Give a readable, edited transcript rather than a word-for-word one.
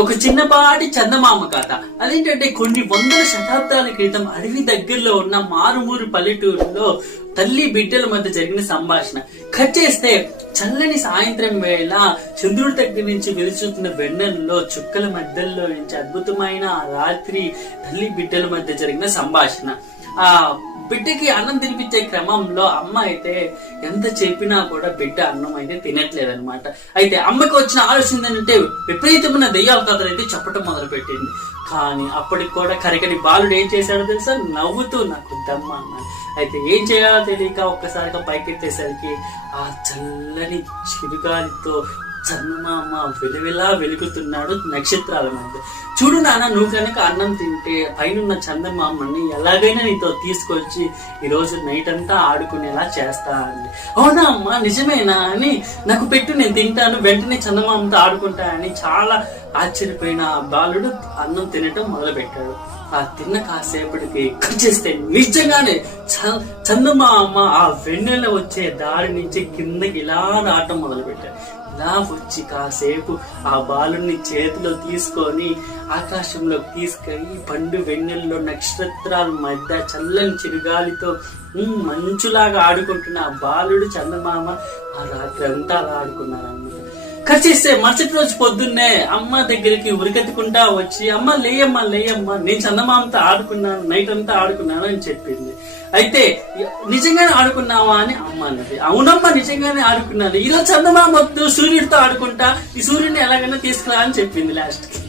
ఒక చిన్నపాటి చందమామ కథ. అదేంటంటే కొన్ని వందల శతాబ్దాల క్రితం అడవి దగ్గరలో ఉన్న మారుమూరు పల్లెటూరులో తల్లి బిడ్డల మధ్య జరిగిన సంభాషణ. కట్ చేస్తే చల్లని సాయంత్రం వేళ చంద్రుడి దగ్గర నుంచి వెలుచుతున్న వెన్నెల్లో చుక్కల మధ్యలో నుంచి అద్భుతమైన ఆ రాత్రి తల్లి బిడ్డల మధ్య జరిగిన సంభాషణ. ఆ బిడ్డకి అన్నం తినిపించే క్రమంలో అమ్మ అయితే ఎంత చెప్పినా కూడా బిడ్డ అన్నం అయితే తినట్లేదనమాట. అయితే అమ్మకి వచ్చిన ఆలోచన ఏంటంటే విపరీతమైన దెయ్యాల కథలు అయితే చెప్పటం మొదలు పెట్టింది. కానీ అప్పటికి కూడా కరికని బాలుడు ఏం చేశాడో తెలుసా, నవ్వుతూ నాకు దమ్మ అన్నాడు. అయితే ఏం చేయాలో తెలియక ఒక్కసారిగా పైకెత్తేసరికి ఆ చల్లని చిరుగాలితో చందమామ వెలువెలా వెలుగుతున్నాడు నక్షత్రాల మధ్య. చూడు నాన్న, నువ్వు కనుక అన్నం తింటే పైన చందమామని ఎలాగైనా నీతో తీసుకొచ్చి ఈరోజు నైట్ అంతా ఆడుకునేలా చేస్తా అండి. అవునా అమ్మా, నిజమేనా అని నాకు పెట్టు, నేను తింటాను, వెంటనే చందమామతో ఆడుకుంటా అని చాలా ఆశ్చర్యపోయిన ఆ బాలుడు అన్నం తినటం మొదలు పెట్టాడు. ఆ తిన్న కాసేపటికి చేస్తే నిజంగానే చందమామ ఆ వెన్నెల వచ్చే దారి నుంచి కిందకి ఇలా రావటం మొదలు పెట్టాడు. ఇలా వచ్చి కాసేపు ఆ బాలుని చేతిలో తీసుకొని ఆకాశంలోకి తీసుకెళ్లి పండు వెన్నెల్లో నక్షత్రాల మధ్య చల్లని చిరుగాలితో మంచులాగా ఆడుకుంటున్న ఆ బాలుడు చందమామ ఆ రాత్రి అంతా అలా ఆడుకున్నారన్నమాట. కట్ చేస్తే మరుసటి రోజు పొద్దున్నే అమ్మ దగ్గరికి ఉరికెత్తుకుంటా వచ్చి, అమ్మ లేయమ్మా లేయమ్మా, నేను చందమామతో ఆడుకున్నాను, నైట్ అంతా ఆడుకున్నాను అని చెప్పింది. అయితే నిజంగానే ఆడుకున్నావా అని అమ్మ అన్నది. అవునమ్మా, నిజంగానే ఆడుకున్నాను, ఈరోజు చందమామ వద్దు, సూర్యుడితో ఆడుకుంటా, ఈ సూర్యుడిని ఎలాగైనా తీసుకురా అని చెప్పింది లాస్ట్ కి.